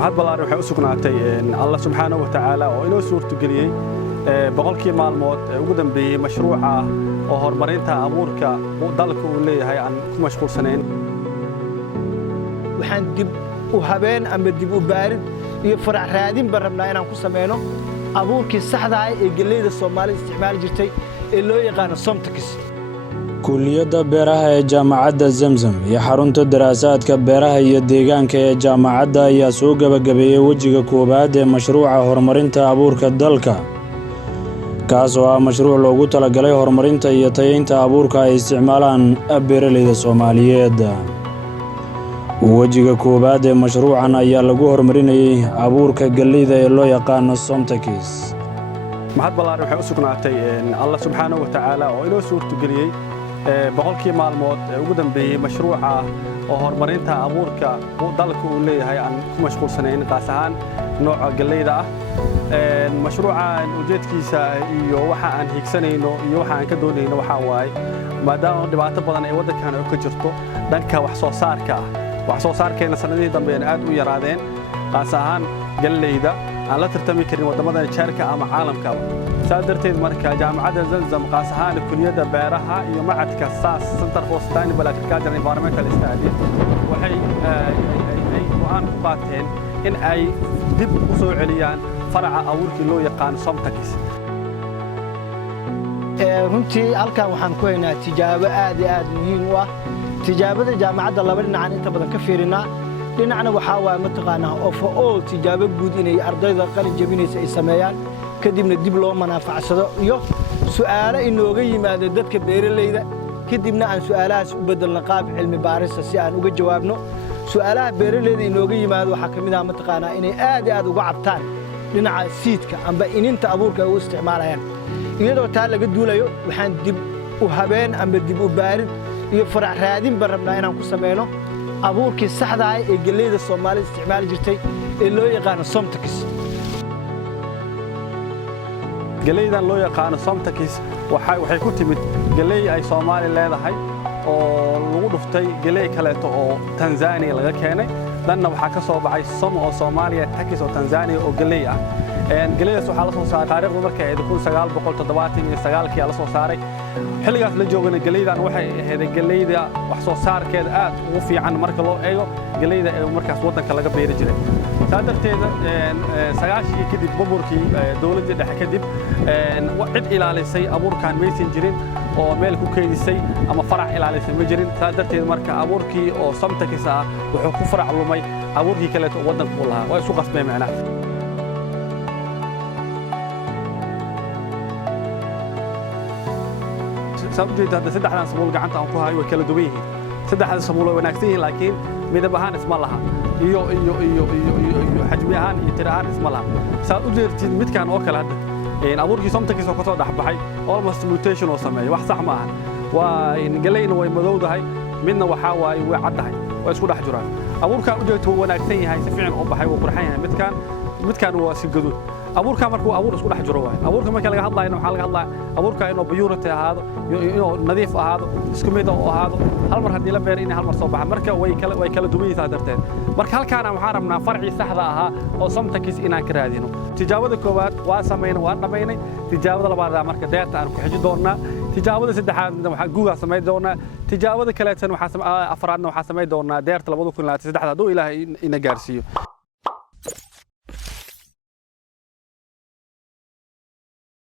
mahad ballaaran waxay u sugnaatay Allah subxaanahu wa ta'aala oo inoo suurtageliyay boqolkii maalmood ugu dambeeyay mashruuca oo horumarinta abuurka dalka uu leeyahay aan ku mashquulsanayn waxaan dib u habeen ama dib u baarid iyo farac raadin baan rabnaa inaan ku sameeyno abuurkii saxda ah ee galleyda Soomaaliya isticmaali jirtay ee loo yaqaan Somtax kulliyadda beeraha ee jaamacadda Zamzam iyo xarunta daraasaadka beeraha iyo deegaanka ee jaamacadda ayaa soo gabagabeeyay wajiga koowaad ee mashruuca horumarinta abuurka dalka kaas oo ah mashruuc loogu talagalay horumarinta iyo tayeynta abuurka ay isticmaalaan beeralayda Soomaaliyeed wajiga koowaad ee mashruucan ayaa lagu horumarinayay abuurka galleyda ee loo yaqaan Somtax mahad ballaaran waxay u sugnaatay Allah subxaanahu wa ta'aala oo inoo suurtageliyay boqolkii maalmood ugu dambeeyay mashruuca oo horumarinta abuurka dalka uu leeyahay aan ku mashquulsanayn qaas ahaan nooca galleyda ah mashruucan ujeedkiisa iyo waxa aan higsanayno iyo waxa aan ka doonayno waxa waaye maadaama dhibaato badan ay waddankan ka jirto dhanka wax soo saarka wax soo saarkeena sanadihii dambe aad u yaraadeen qaas ahaan galleyda aan la tartami karin wadamada jaarka ama caalamka سادرتين مركز جامعة زمزم قاسها لكلية بيرها يمعت كساس سنتر فور سستاينبل اجريكلتشر انفايرمنتال ستادي وحي اي وان قاتين ان اي دب وسو عليان فرع اوركي لو يقان Somtax runtii halkan waxaan ku haynaa tijaabo aad muhiim u ah tijaabada jaamacadda laba dhinac inta badan ka fiirinaa dhinacna waxa waa mataqaanaa oo tijaabo guud inay ardayda qalin jabinaysa ay sameeyaan kadibna dib loo manaafacsado iyo su'aalo inooga yimaado dadka beeralayda kadibna aan su'aalahaas u bedelno qaab cilmi baaris si aan uga jawaabno su'aalaha beeralayda inooga yimaado waxa kamid ah mataqaanaa inay aad uga cabtaan dhinaca seedka amba ininta abuurka ay u isticmaalayaan iyadoo taa laga duulayo waxaan dib u habeen ama dib u baarid iyo farac raadin baan rabnaa inaan ku sameeyno abuurkii saxda ah ee galleyda Soomaaliya isticmaali jirtay ee loo yaqaan Somtax galleydan loo yaqaan Somtax waxay ku timid galley ay Soomaaliya leedahay oo lagu dhuftay galley kale oo Tanzania laga keenay danna waxa ka soo baxay oo Soomaaliya Tax oo Tanzania oo galley ah galleydaas waxa la soo saaray taariikhda markay ahayd 1979 la soo saaray xilligaas la joogana galleydan waxay ahayd galleyda wax soo saarkeeda aad ugu fiican marka loo eego galleyda ee markaas waddanka laga beeri jiray سادرتين سجاشي كدب بمركي دولة دحى كدب وعد إلى لسي أمور كان ميسنجرين أو ملك كيد سي أما فرع إلى لسي مجرين سادرتين مركا أموركي أو Somtax ساعة وحكو فرع علومي أموركي كلت ودن كلها ويسوق اسمه معنا سبجد هذا سدح ناس سمول قعنت أنكو هاي وكلا دويه سدح هذا سمول وناكسيه لكن مدبهان اسم الله iyo xajmi ahaan iyo tiro ahaan isma laha saad u jeertid midkan oo kale hadda abuurkii Somtax oo ka soo dhaxbaxay almost mutation oo sameeyay wax sax ma aha waa in galleyna way madowdahay midna waxa waaye way caddahay way isku dhex jiraan abuurka u jeerto wanaagsan yahay si fiican oo baxay oo qurxan yahay midkan waa si gaduud abuurka markuu abuur isku dhex jiro waay abuurka marka laga hadlayo waxa laga hadlaa abuurka inuu purity ahaado inuu nadiif ahaado isku mid oo ahaado hal mar hadii la beer in hal mar soo baxa marka way kala duwanaysaa darteed marka halkaan waxaan rabnaa farci saxda aha oo Somtax inaan ka raadino tijaabada koowaad waa sameeyna waa dhameynay tijaabada labaad marka deerta aan ku xiji doonaa tijaabada saddexaad waxa Google sameey doonaa tijaabada kale tan waxa afraadna waxa sameey doonaa deerta 2023 haduu Ilaahay ina gaarsiiyo